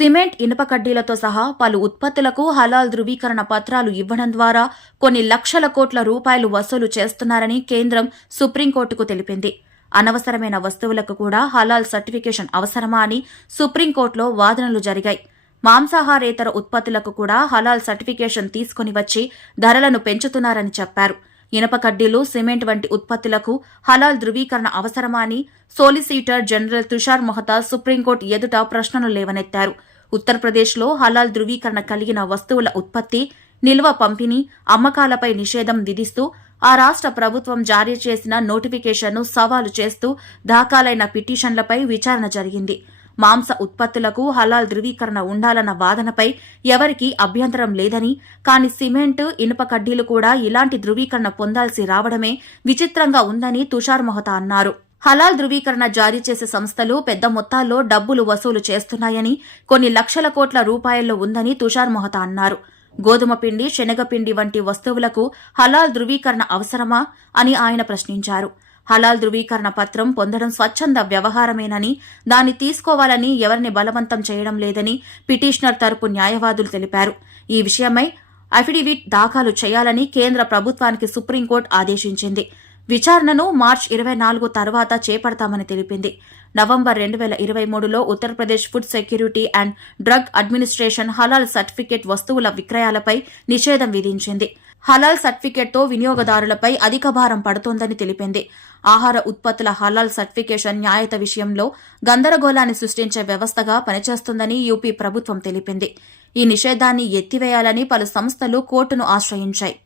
Cement, ఇనుప కడ్డీలతో సహా పలు ఉత్పత్తులకు హలాల్ ధృవీకరణ పత్రాలు ఇవ్వడం ద్వారా కొన్ని లక్షల కోట్ల రూపాయలు వసూలు చేస్తున్నారని కేంద్రం సుప్రీంకోర్టుకు తెలిపింది. అనవసరమైన వస్తువులకు కూడా హలాల్ సర్టిఫికేషన్ అవసరమా అని సుప్రీంకోర్టులో వాదనలు జరిగాయి. మాంసాహారేతర ఉత్పత్తులకు కూడా హలాల్ సర్టిఫికేషన్ తీసుకుని వచ్చి ధరలను పెంచుతున్నారని చెప్పారు. ఇనప కడ్డీలు, సిమెంట్ వంటి ఉత్పత్తులకు హలాల్ ధృవీకరణ అవసరమా అని solicitor general Tushar Mehta supreme court ఎదుట ప్రశ్నలు లేవనెత్తారు. ఉత్తరప్రదేశ్లో హలాల్ ధృవీకరణ కలిగిన వస్తువుల ఉత్పత్తి, నిల్వ, పంపిణీ, అమ్మకాలపై నిషేధం విధిస్తూ ఆ రాష్ట్ర ప్రభుత్వం జారీ చేసిన నోటిఫికేషన్ను సవాలు చేస్తూ దాఖలైన పిటిషన్లపై విచారణ జరిగింది. మాంస ఉత్పత్తులకు హలాల్ ధృవీకరణ ఉండాలన్న వాదనపై ఎవరికీ అభ్యంతరం లేదని, కానీ సిమెంట్, ఇనుప కడ్డీలు కూడా ఇలాంటి ధృవీకరణ పొందాల్సి రావడమే విచిత్రంగా ఉందని తుషార్ మెహతా అన్నారు. హలాల్ ధృవీకరణ జారీ చేసే సంస్థలు పెద్ద మొత్తాల్లో డబ్బులు వసూలు చేస్తున్నాయని, కొన్ని లక్షల కోట్ల రూపాయల్లో ఉందని తుషార్ మెహతా అన్నారు. గోధుమ పిండి, శనగపిండి వంటి వస్తువులకు హలాల్ ధృవీకరణ అవసరమా అని ఆయన ప్రశ్నించారు. హలాల్ ధృవీకరణ పత్రం పొందడం స్వచ్ఛంద వ్యవహారమేనని, దాన్ని తీసుకోవాలని ఎవరిని బలవంతం చేయడం లేదని పిటిషనర్ తరపు న్యాయవాదులు తెలిపారు. ఈ విషయమై అఫిడవిట్ దాఖలు చేయాలని కేంద్ర ప్రభుత్వానికి సుప్రీంకోర్టు ఆదేశించింది. విచారణను మార్చి 24 తర్వాత చేపడతామని తెలిపింది. నవంబర్ 2023లో Uttar Pradesh food security and drug administration హలాల్ సర్టిఫికేట్ వస్తువుల విక్రయాలపై నిషేధం విధించింది. హలాల్ సర్టిఫికేట్తో వినియోగదారులపై అధిక భారం పడుతోందని తెలిపింది. ఆహార ఉత్పత్తుల హలాల్ సర్టిఫికేషన్ న్యాయత విషయంలో గందరగోళాన్ని సృష్టించే వ్యవస్థగా పనిచేస్తుందని యూపీ ప్రభుత్వం తెలిపింది. ఈ నిషేధాన్ని ఎత్తివేయాలని పలు సంస్థలు కోర్టును ఆశ్రయించాయి.